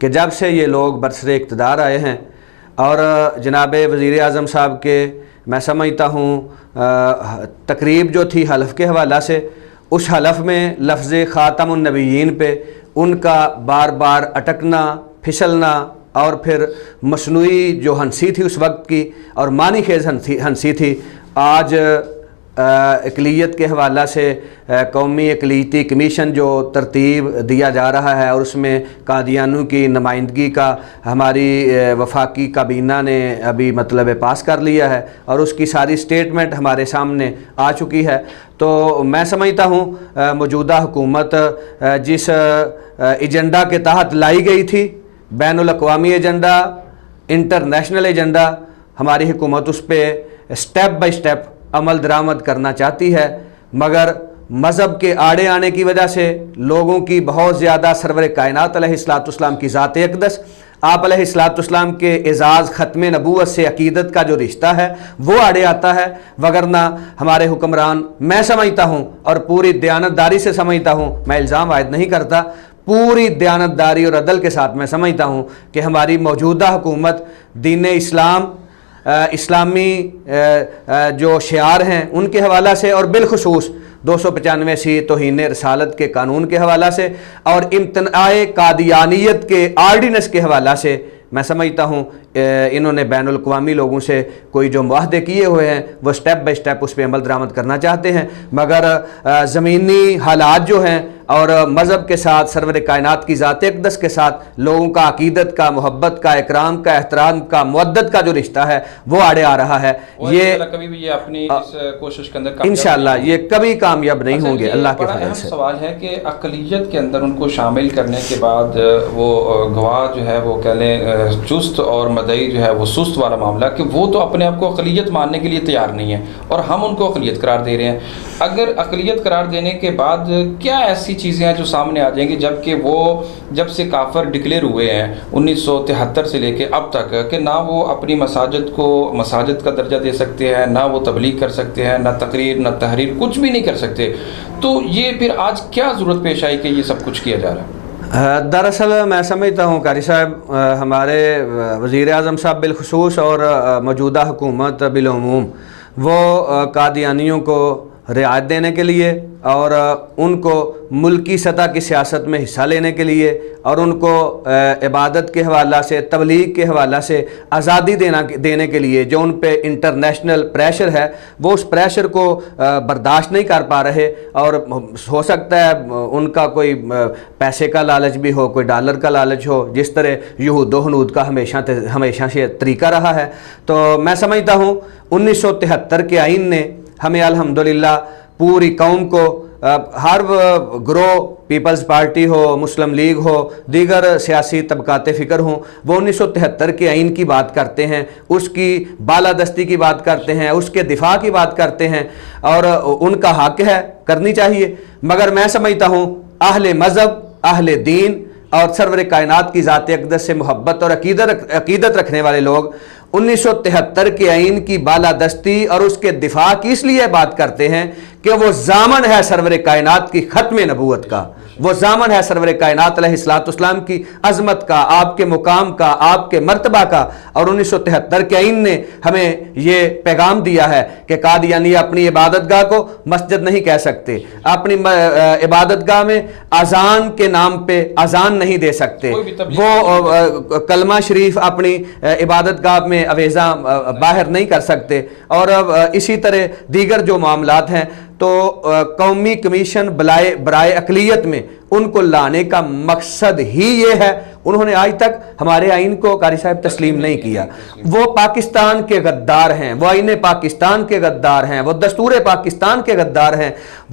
کہ جب سے یہ لوگ برسر اقتدار آئے ہیں اور جناب وزیر اعظم صاحب کے میں سمجھتا ہوں تقریب جو تھی حلف کے حوالہ سے، اس حلف میں لفظ خاتم النبیین پہ ان کا بار بار اٹکنا، پھسلنا، اور پھر مصنوعی جو ہنسی تھی اس وقت کی اور معنی خیز ہنسی تھی، آج اقلیت کے حوالہ سے قومی اقلیتی کمیشن جو ترتیب دیا جا رہا ہے اور اس میں قادیانیوں کی نمائندگی کا ہماری وفاقی کابینہ نے ابھی مطلب پاس کر لیا ہے اور اس کی ساری سٹیٹمنٹ ہمارے سامنے آ چکی ہے۔ تو میں سمجھتا ہوں موجودہ حکومت جس ایجنڈا کے تحت لائی گئی تھی، بین الاقوامی ایجنڈا، انٹرنیشنل ایجنڈا، ہماری حکومت اس پہ سٹیپ بائی سٹیپ عمل درآمد کرنا چاہتی ہے، مگر مذہب کے آڑے آنے کی وجہ سے لوگوں کی بہت زیادہ سرور کائنات علیہ السلام کی ذات اقدس، آپ علیہ السلام کے اعزاز ختم نبوت سے عقیدت کا جو رشتہ ہے وہ آڑے آتا ہے، وگرنہ ہمارے حکمران، میں سمجھتا ہوں اور پوری دیانتداری سے سمجھتا ہوں، میں الزام عائد نہیں کرتا، پوری دیانتداری اور عدل کے ساتھ میں سمجھتا ہوں کہ ہماری موجودہ حکومت دین اسلام، اسلامی جو شعار ہیں ان کے حوالہ سے اور بالخصوص 295 توہین رسالت کے قانون کے حوالہ سے اور امتناع قادیانیت کے آرڈیننس کے حوالہ سے میں سمجھتا ہوں انہوں نے بین الاقوامی لوگوں سے کوئی جو معاہدے کیے ہوئے ہیں وہ سٹیپ بائی سٹیپ اس پہ عمل درآمد کرنا چاہتے ہیں، مگر زمینی حالات جو ہیں اور مذہب کے ساتھ سرور کائنات کی ذات اقدس کے ساتھ لوگوں کا عقیدت کا، محبت کا، اکرام کا، احترام کا، مودت کا جو رشتہ ہے وہ آڑے آ رہا ہے۔ یہ کبھی بھی یہ اپنی اس کوشش کے اندر انشاءاللہ یہ کبھی کامیاب نہیں ہوں گے اللہ کے فضل سے۔ سوال ہے کہ اقلیت کے اندر ان کو شامل کرنے کے بعد وہ گواہ جو ہے وہ کہہ لیں چست اور مدعی جو ہے وہ سست والا معاملہ کہ وہ تو اپنے آپ کو اقلیت ماننے کے لیے تیار نہیں ہے اور ہم ان کو اقلیت قرار دے رہے ہیں۔ اگر اقلیت قرار دینے کے بعد کیا ایسی چیزیں ہیں جو سامنے آ جائیں گی جبکہ وہ جب سے کافر ڈکلیئر ہوئے ہیں 1973 سے لے کے اب تک کہ نہ وہ اپنی مساجد کو مساجد کا درجہ دے سکتے ہیں، نہ وہ تبلیغ کر سکتے ہیں، نہ تقریر نہ تحریر، کچھ بھی نہیں کر سکتے، تو یہ پھر آج کیا ضرورت پیش آئی کہ یہ سب کچھ کیا جا رہا ہے؟ دراصل میں سمجھتا ہوں قاری صاحب ہمارے وزیر اعظم صاحب بالخصوص اور موجودہ حکومت بالعموم وہ قادیانیوں کو رعایت دینے کے لیے اور ان کو ملکی سطح کی سیاست میں حصہ لینے کے لیے اور ان کو عبادت کے حوالہ سے، تبلیغ کے حوالہ سے آزادی دینے کے لیے جو ان پہ انٹرنیشنل پریشر ہے وہ اس پریشر کو برداشت نہیں کر پا رہے، اور ہو سکتا ہے ان کا کوئی پیسے کا لالچ بھی ہو، کوئی ڈالر کا لالچ ہو، جس طرح یہود و ہنود کا ہمیشہ سے طریقہ رہا ہے۔ تو میں سمجھتا ہوں 1973 کے آئین نے ہمیں الحمدللہ پوری قوم کو، ہر گروہ، پیپلز پارٹی ہو، مسلم لیگ ہو، دیگر سیاسی طبقات فکر ہوں، وہ 1973 کے آئین کی بات کرتے ہیں، اس کی بالادستی کی بات کرتے ہیں، اس کے دفاع کی بات کرتے ہیں اور ان کا حق ہے، کرنی چاہیے، مگر میں سمجھتا ہوں اہل مذہب، اہل دین اور سرور کائنات کی ذات اقدس سے محبت اور عقیدت رکھنے والے لوگ 1973 کے آئین کی بالادستی اور اس کے دفاع کی اس لیے بات کرتے ہیں کہ وہ ضامن ہے سرور کائنات کی ختم نبوت کا، وہ ضامن ہے سرور کائنات علیہ السلام کی عظمت کا، آپ کے مقام کا، آپ کے مرتبہ کا، اور 1973 کے آئین نے ہمیں یہ پیغام دیا ہے کہ قادیانی اپنی عبادت گاہ کو مسجد نہیں کہہ سکتے، اپنی عبادت گاہ میں اذان کے نام پہ اذان نہیں دے سکتے، وہ کلمہ شریف اپنی عبادت گاہ میں اویزاں باہر نہیں کر سکتے، اور اسی طرح دیگر جو معاملات ہیں۔ تو قومی کمیشن برائے اقلیت میں ان کو لانے کا مقصد ہی یہ ہے، انہوں نے آج تک ہمارے آئین کو قاری صاحب تسلیم نہیں کیا، وہ پاکستان کے غدار ہیں، وہ آئین پاکستان کے غدار ہیں، وہ دستور پاکستان کے غدار ہیں،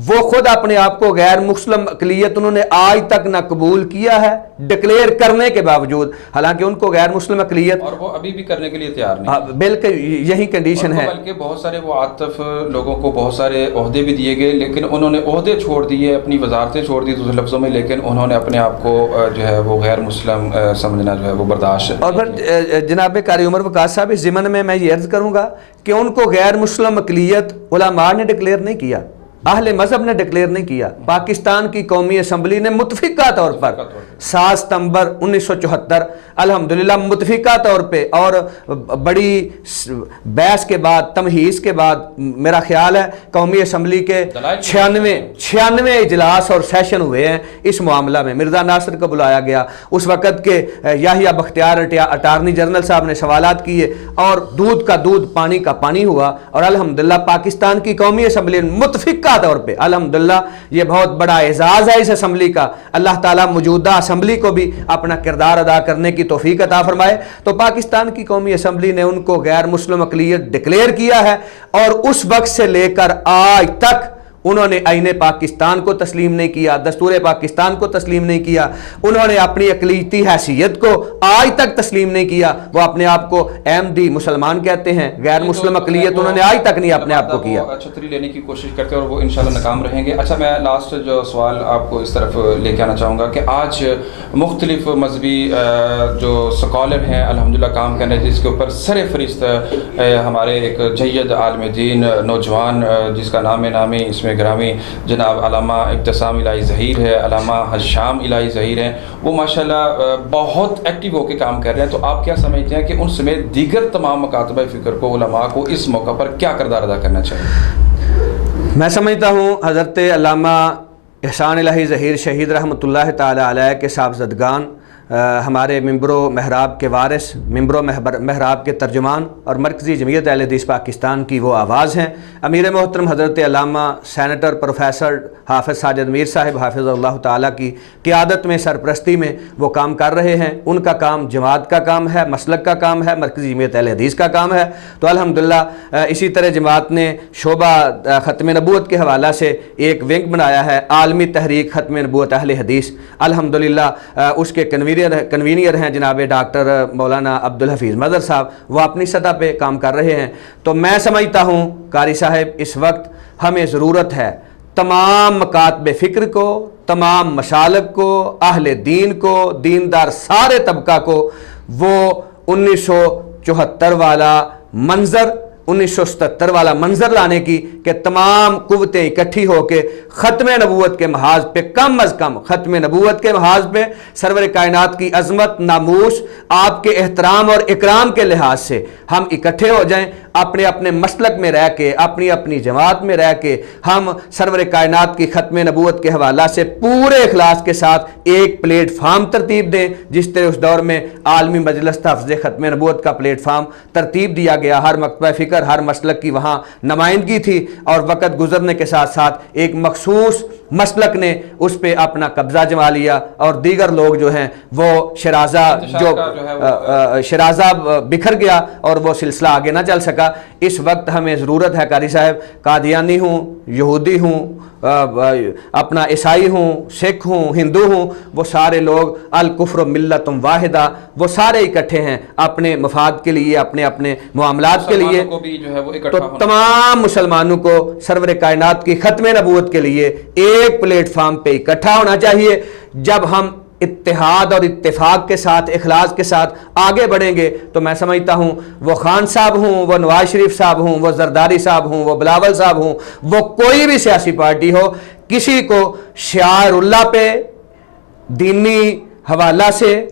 وہ خود اپنے آپ کو غیر مسلم اقلیت انہوں نے آج تک نہ قبول کیا ہے ڈکلیئر کرنے کے باوجود، حالانکہ ان کو غیر مسلم اقلیت، اور وہ ابھی بھی کرنے کے لیے تیار نہیں، بلکہ یہی کنڈیشن ہے، بلکہ بہت سارے وہ عاطف لوگوں کو بہت سارے عہدے بھی دیے گئے لیکن انہوں نے عہدے چھوڑ دیے، اپنی وزارتیں چھوڑ دی دوسرے لفظوں میں، لیکن انہوں نے اپنے آپ کو جو ہے وہ غیر مسلم سمجھنا جو ہے وہ برداشت۔ اور پھر جناب قاری عمر وقاص صاحب ضمن میں یہ عرض کروں گا کہ ان کو غیر مسلم اقلیت علماء نے ڈکلیئر نہیں کیا، اہل مذہب نے ڈکلیئر نہیں کیا، پاکستان کی قومی اسمبلی نے متفقہ طور پر 7 ستمبر 1974 الحمدللہ متفقہ طور پہ اور بڑی بحث کے بعد تمہیز کے بعد میرا خیال ہے قومی اسمبلی کے 96 اجلاس اور سیشن ہوئے ہیں اس معاملہ میں. مرزا ناصر کو بلایا گیا، اس وقت کے یحییٰ بختیار اٹارنی جنرل صاحب نے سوالات کیے اور دودھ کا دودھ پانی کا پانی ہوا، اور الحمدللہ پاکستان کی قومی اسمبلی متفقہ طور پہ الحمدللہ یہ بہت بڑا اعزاز ہے اس اسمبلی کا. اللہ تعالیٰ موجودہ اسمبلی کو بھی اپنا کردار ادا کرنے کی توفیق عطا فرمائے. تو پاکستان کی قومی اسمبلی نے ان کو غیر مسلم اقلیت ڈکلیئر کیا ہے، اور اس وقت سے لے کر آج تک انہوں نے آئین پاکستان کو تسلیم نہیں کیا، دستور پاکستان کو تسلیم نہیں کیا، انہوں نے اپنی اقلیتی حیثیت کو آج تک تسلیم نہیں کیا. وہ اپنے آپ کو احمدی مسلمان کہتے ہیں، غیر مسلم اقلیت انہوں نے آج تک نہیں اپنے آپ کو کیا. چھتری لینے کی کوشش کرتے ہیں اور وہ انشاءاللہ ناکام رہیں گے. اچھا، میں لاسٹ جو سوال آپ کو اس طرف لے کے آنا چاہوں گا کہ آج مختلف مذہبی جو سکالر ہیں الحمدللہ کام کر رہے ہیں، جس کے اوپر سر فہرست ہمارے ایک جید عالم دین نوجوان جس کا نام نامی اس میں گرامی جناب علامہ ابتسام الہی ظہیر ہے، علامہ ہشام الہی ظہیر ہیں، وہ ماشاءاللہ بہت ایکٹیو ہو کے کام کر رہے ہیں. تو آپ کیا سمجھتے ہیں کہ ان سمیت دیگر تمام مکاتبہ فکر کو، علماء کو اس موقع پر کیا کردار ادا کرنا چاہیے؟ میں سمجھتا ہوں حضرت علامہ احسان الہی ظہیر شہید رحمۃ اللہ تعالی علیہ کے صاحبزدگان، ہمارے ممبر و محراب کے وارث، ممبر و محراب کے ترجمان اور مرکزی جمعیت اہل حدیث پاکستان کی وہ آواز ہیں. امیر محترم حضرت علامہ سینیٹر پروفیسر حافظ ساجد میر صاحب حافظ اللہ تعالیٰ کی قیادت میں، سرپرستی میں وہ کام کر رہے ہیں. ان کا کام جماعت کا کام ہے، مسلک کا کام ہے، مرکزی جمعیت اہل حدیث کا کام ہے. تو الحمدللہ اسی طرح جماعت نے شعبہ ختم نبوت کے حوالہ سے ایک ونگ بنایا ہے، عالمی تحریک ختم نبوت اہل حدیث. الحمدللہ اس کے کنوینئر ہیں جناب ڈاکٹر مولانا عبدالحفیظ مظہر صاحب، وہ اپنی سطح پہ کام کر رہے ہیں. تو میں سمجھتا ہوں قاری صاحب اس وقت ہمیں ضرورت ہے تمام مکاتب فکر کو، تمام مشالک کو، اہل دین کو، دیندار سارے طبقہ کو وہ 1974 والا منظر، 1977 والا منظر لانے کی کہ تمام قوتیں اکٹھی ہو کے ختم نبوت کے محاذ پہ، کم از کم ختم نبوت کے محاذ پہ سرور کائنات کی عظمت، ناموس، آپ کے احترام اور اکرام کے لحاظ سے ہم اکٹھے ہو جائیں. اپنے اپنے مسلک میں رہ کے، اپنی اپنی جماعت میں رہ کے ہم سرور کائنات کی ختم نبوت کے حوالہ سے پورے اخلاص کے ساتھ ایک پلیٹ فارم ترتیب دیں، جس طرح اس دور میں عالمی مجلس تحفظ ختم نبوت کا پلیٹ فارم ترتیب دیا گیا. ہر مکتبہ فکر، ہر مسلک کی وہاں نمائندگی تھی، اور وقت گزرنے کے ساتھ ساتھ ایک مخصوص مسلک نے اس پہ اپنا قبضہ جما لیا، اور دیگر لوگ جو ہیں وہ شرازہ بکھر گیا اور وہ سلسلہ آگے نہ چل سکا. اس وقت ہمیں ضرورت ہے قاری صاحب، قادیانی ہوں، یہودی ہوں، اپنا عیسائی ہوں، سکھ ہوں، ہندو ہوں، وہ سارے لوگ الکفر ملت واحدہ، وہ سارے اکٹھے ہیں اپنے مفاد کے لیے، اپنے اپنے معاملات کے لیے. تو تمام مسلمانوں کو سرور کائنات کی ختم نبوت کے لیے ایک پلیٹ فارم پہ اکٹھا ہونا چاہیے. جب ہم اتحاد اور اتفاق کے ساتھ، اخلاص کے ساتھ آگے بڑھیں گے تو میں سمجھتا ہوں وہ خان صاحب ہوں، وہ نواز شریف صاحب ہوں، وہ زرداری صاحب ہوں، وہ بلاول صاحب ہوں، وہ کوئی بھی سیاسی پارٹی ہو، کسی کو شعائر اللہ پہ دینی حوالہ سے،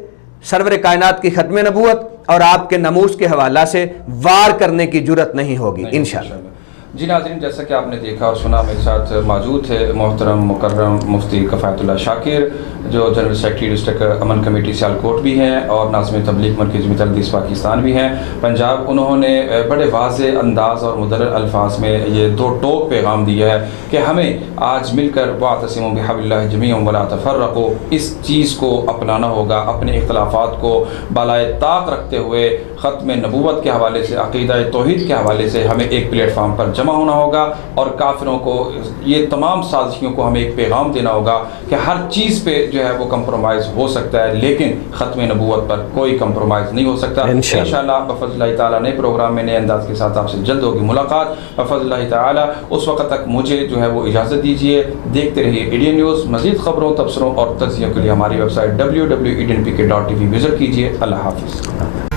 سرور کائنات کی ختم نبوت اور آپ کے ناموس کے حوالہ سے وار کرنے کی جرت نہیں ہوگی انشاءاللہ. جی ناظرین، جیسا کہ آپ نے دیکھا اور سنا، میرے ساتھ موجود تھے محترم مکرم مفتی کفایت اللہ شاکر، جو جنرل سیکرٹری ڈسٹرکٹ امن کمیٹی سیالکوٹ بھی ہیں اور ناظم تبلیغ مرکز جمعیت اہل حدیث پاکستان بھی ہیں پنجاب. انہوں نے بڑے واضح انداز اور مدلل الفاظ میں یہ دو ٹوک پیغام دیا ہے کہ ہمیں آج مل کر واعتصموا بحبل اللہ جمیعا ولا تفرقوا، اس چیز کو اپنانا ہوگا. اپنے اختلافات کو بالائے طاق رکھتے ہوئے ختم نبوت کے حوالے سے، عقیدہ توحید کے حوالے سے ہمیں ایک پلیٹ فارم پر جمع ہونا ہوگا، اور کافروں کو، یہ تمام سازشیوں کو ہمیں ایک پیغام دینا ہوگا کہ ہر چیز پہ جو ہے وہ کمپرومائز ہو سکتا ہے، لیکن ختم نبوت پر کوئی کمپرومائز نہیں ہو سکتا. انشاءاللہ بفضل اللہ تعالیٰ نئے پروگرام میں نئے انداز کے ساتھ آپ سے جلد ہوگی ملاقات بفضل اللہ تعالیٰ. اس وقت تک مجھے جو ہے وہ اجازت دیجیے. دیکھتے رہیے ایڈین نیوز. مزید خبروں، تبصروں اور تجزیوں کے لیے ہماری ویب سائٹ www.ednpk.tv وزٹ کیجیے. اللہ حافظ.